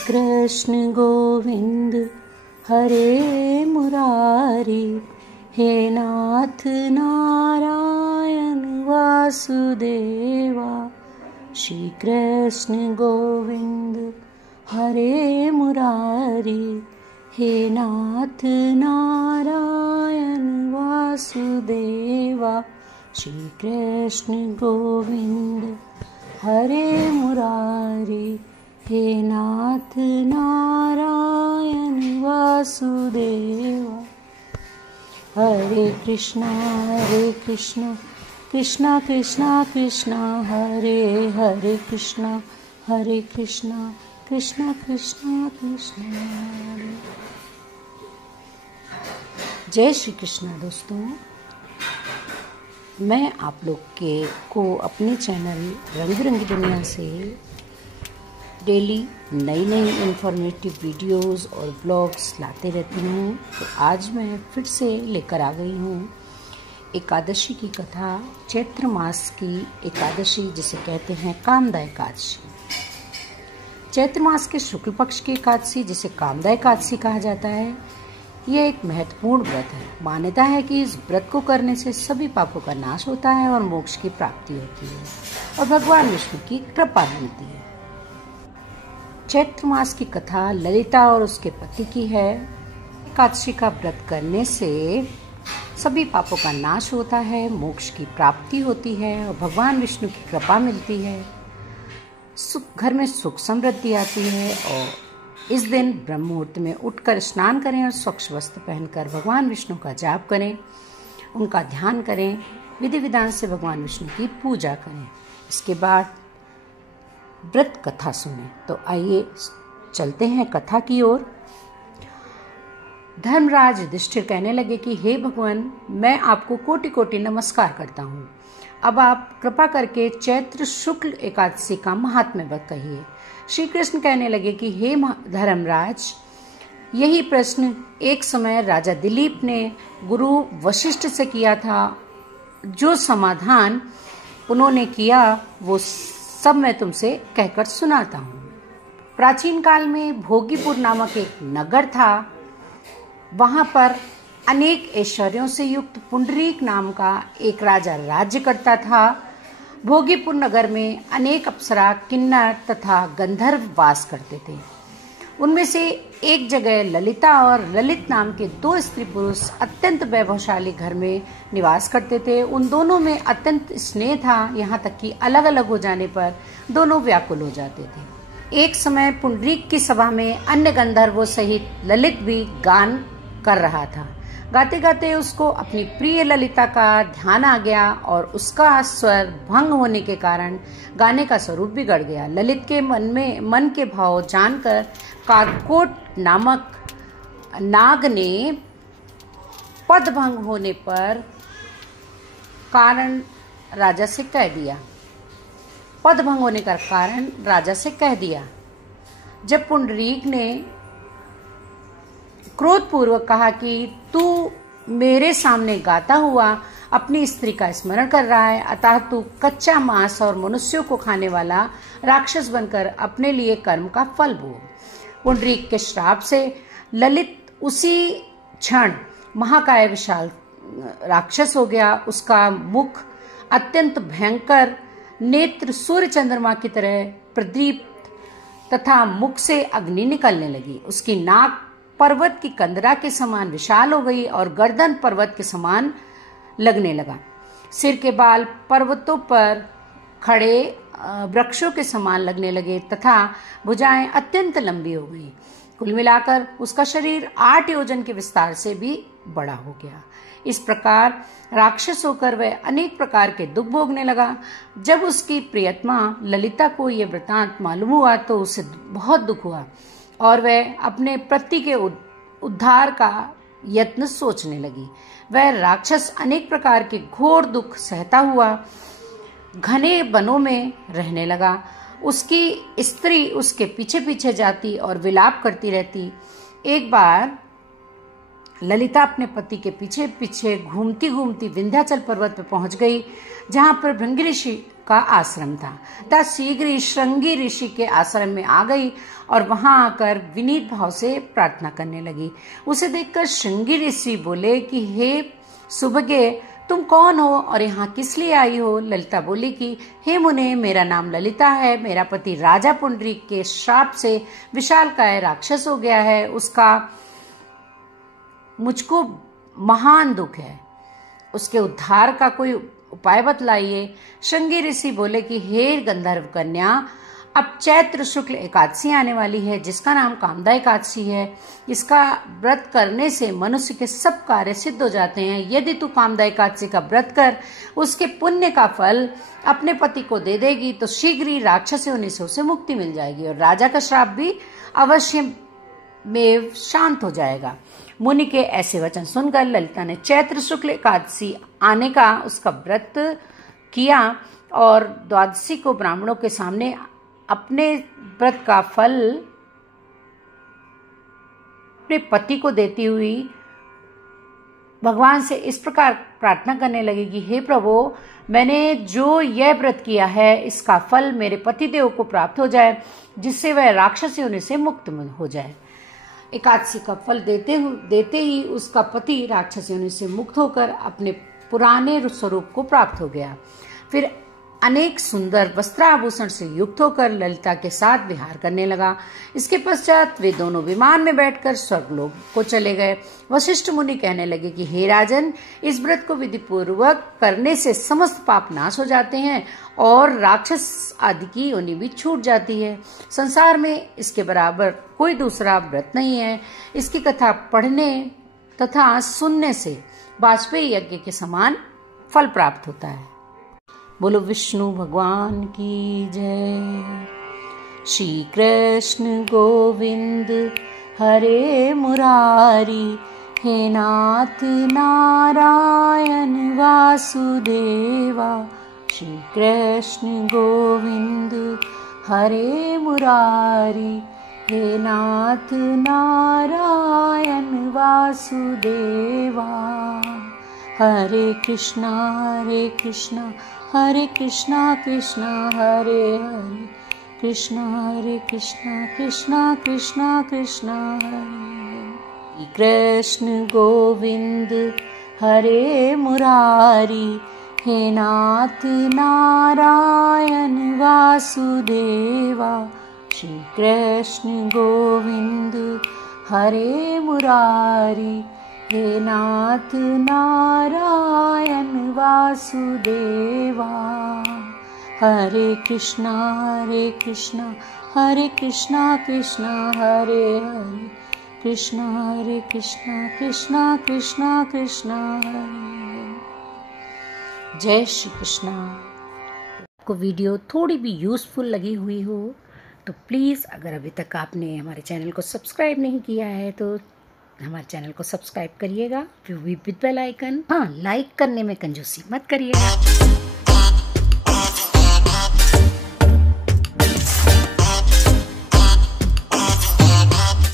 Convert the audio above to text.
कृष्ण गोविंद हरे मुरारी, हे नाथ नारायण वासुदेवा। श्री कृष्ण गोविंद हरे मुरारी, हे नाथ नारायण वासुदेवा। श्री कृष्ण गोविंद हरे मुरारी, हे नाथ नारायण वासुदेवा। हरे कृष्णा कृष्णा कृष्णा कृष्णा हरे हरे, कृष्णा कृष्णा कृष्णा कृष्णा हरे। जय श्री कृष्णा दोस्तों, मैं आप लोग को अपने चैनल रंग बिरंगी दुनिया से डेली नई इन्फॉर्मेटिव वीडियोस और ब्लॉग्स लाते रहती हूँ। तो आज मैं फिर से लेकर आ गई हूँ एकादशी की कथा, चैत्र मास की एकादशी जिसे कहते हैं कामदा एकादशी। चैत्र मास के शुक्ल पक्ष की एकादशी जिसे कामदा एकादशी कहा जाता है, यह एक महत्वपूर्ण व्रत है। मान्यता है कि इस व्रत को करने से सभी पापों का नाश होता है और मोक्ष की प्राप्ति होती है और भगवान विष्णु की कृपा मिलती है। चैत्र मास की कथा ललिता और उसके पति की है। एकादशी का व्रत करने से सभी पापों का नाश होता है, मोक्ष की प्राप्ति होती है और भगवान विष्णु की कृपा मिलती है। घर में सुख समृद्धि आती है और इस दिन ब्रह्म मुहूर्त में उठकर स्नान करें और स्वच्छ वस्त्र पहनकर भगवान विष्णु का जाप करें, उनका ध्यान करें, विधि विधान से भगवान विष्णु की पूजा करें। इसके बाद व्रत कथा सुने। तो आइए चलते हैं कथा की ओर। धर्मराज युधिष्ठिर कहने लगे कि हे भगवान, मैं आपको कोटि कोटि नमस्कार करता हूँ। अब आप कृपा करके चैत्र शुक्ल एकादशी का महात्म्य कहिए। श्री कृष्ण कहने लगे कि हे धर्मराज, यही प्रश्न एक समय राजा दिलीप ने गुरु वशिष्ठ से किया था। जो समाधान उन्होंने किया वो सब मैं तुमसे कहकर सुनाता हूँ। प्राचीन काल में भोगीपुर नामक एक नगर था। वहां पर अनेक ऐश्वर्यों से युक्त पुंडरीक नाम का एक राजा राज्य करता था। भोगीपुर नगर में अनेक अप्सरा, किन्नर तथा गंधर्व वास करते थे। उनमें से एक जगह ललिता और ललित नाम के दो स्त्री पुरुष अत्यंत वैभवशाली घर में निवास करते थे। उन दोनों में अत्यंत स्नेह था, यहाँ तक कि अलग अलग हो जाने पर दोनों व्याकुल हो जाते थे। एक समय पुंडरीक की सभा में अन्य गंधर्वों सहित ललित भी गान कर रहा था। गाते गाते उसको अपनी प्रिय ललिता का ध्यान आ गया और उसका स्वर भंग होने के कारण गाने का स्वरूप बिगड़ गया। ललित के मन के भाव जानकर काककोट नामक नाग ने पद भंग होने पर कारण राजा से कह दिया। पद भंग होने का कारण राजा से कह दिया। जब पुंडरीक ने क्रोधपूर्वक कहा कि तू मेरे सामने गाता हुआ अपनी स्त्री का स्मरण कर रहा है, अतः तू कच्चा मांस और मनुष्यों को खाने वाला राक्षस बनकर अपने लिए कर्म का फल भोग। पुंडरीक के श्राप से ललित उसी क्षण महाकाय विशाल राक्षस हो गया। उसका मुख अत्यंत भयंकर, नेत्र सूर्य चंद्रमा की तरह प्रदीप्त तथा मुख से अग्नि निकलने लगी। उसकी नाक पर्वत की कंदरा के समान विशाल हो गई और गर्दन पर्वत के समान लगने लगा। सिर के बाल पर्वतों पर खड़े वृक्षों के समान लगने लगे तथा भुजाएं अत्यंत लंबी हो गई। कुल मिलाकर उसका शरीर 8 योजन के विस्तार से भी बड़ा हो गया। इस प्रकार राक्षस होकर वह अनेक प्रकार के दुख भोगने लगा। जब उसकी प्रियतमा ललिता को यह वृतांत मालूम हुआ तो उसे बहुत दुख हुआ और वह अपने पति के उद्धार का यत्न सोचने लगी। वह राक्षस अनेक प्रकार के घोर दुख सहता हुआ घने वनों में रहने लगा। उसकी स्त्री उसके पीछे पीछे जाती और विलाप करती रहती। एक बार ललिता अपने पति के पीछे पीछे घूमती घूमती विंध्याचल पर्वत पर पहुंच गई, जहां पर भृंगी ऋषि का आश्रम था। तब शीघ्र ही श्रृंगी ऋषि के आश्रम में आ गई और वहां आकर विनीत भाव से प्रार्थना करने लगी। उसे देखकर श्रृंगी ऋषि बोले कि हे सुभगे, तुम कौन हो और यहाँ किस लिए आई हो? ललिता बोली कि हे मुने, मेरा नाम ललिता है। मेरा पति राजा पुंडरीक के श्राप से विशालकाय राक्षस हो गया है। उसका मुझको महान दुख है। उसके उद्धार का कोई उपाय बतलाइए। श्रृंगी ऋषि बोले कि हे गंधर्व कन्या, अब चैत्र शुक्ल एकादशी आने वाली है, जिसका नाम कामदा एकादशी है। इसका व्रत करने से मनुष्य के सब कार्य सिद्ध हो जाते हैं। यदि तू कामदा एकादशी का व्रत कर उसके पुण्य का फल अपने पति को दे देगी तो शीघ्र ही राक्षस होने से उसे मुक्ति मिल जाएगी और राजा का श्राप भी अवश्य में शांत हो जाएगा। मुनि के ऐसे वचन सुनकर ललिता ने चैत्र शुक्ल एकादशी आने का उसका व्रत किया और द्वादशी को ब्राह्मणों के सामने अपने व्रत का फल अपने पति को देती हुई भगवान से इस प्रकार प्रार्थना करने लगी कि हे प्रभु, मैंने जो यह व्रत किया है इसका फल मेरे पति देव को प्राप्त हो जाए, जिससे वह राक्षसी होने से मुक्त हो जाए। एकादशी का फल देते ही उसका पति राक्षसी होने से मुक्त होकर अपने पुराने स्वरूप को प्राप्त हो गया। फिर अनेक सुंदर वस्त्राभूषण से युक्त होकर ललिता के साथ विहार करने लगा। इसके पश्चात वे दोनों विमान में बैठकर स्वर्गलोक को चले गए। वशिष्ठ मुनि कहने लगे कि हे राजन, इस व्रत को विधि पूर्वक करने से समस्त पाप नाश हो जाते हैं और राक्षस आदि की योनि भी छूट जाती है। संसार में इसके बराबर कोई दूसरा व्रत नहीं है। इसकी कथा पढ़ने तथा सुनने से वाजपेयी यज्ञ के समान फल प्राप्त होता है। बोलो विष्णु भगवान की जय। श्री कृष्ण गोविंद हरे मुरारी, हे नाथ नारायण वासुदेवा। श्री कृष्ण गोविंद हरे मुरारी, हे नाथ नारायण वासुदेवा। हरे कृष्णा कृष्णा कृष्णा हरे हरे, हरे कृष्णा कृष्णा कृष्णा हरे। कृष्ण गोविंद हरे मुरारी, हे नाथ नारायण वासुदेवा। श्री कृष्ण गोविंद हरे मुरारी, हे नाथ नारायण वासुदेवा। हरे कृष्णा कृष्णा कृष्णा हरे हरे, हरे कृष्णा कृष्णा हरे। जय श्री कृष्णा। आपको वीडियो थोड़ी भी यूज़फुल लगी हुई हो तो प्लीज़, अगर अभी तक आपने हमारे चैनल को सब्सक्राइब नहीं किया है तो हमारे चैनल को सब्सक्राइब करिएगा, विद बेल आइकन। हाँ, लाइक करने में कंजूसी मत करिएगा।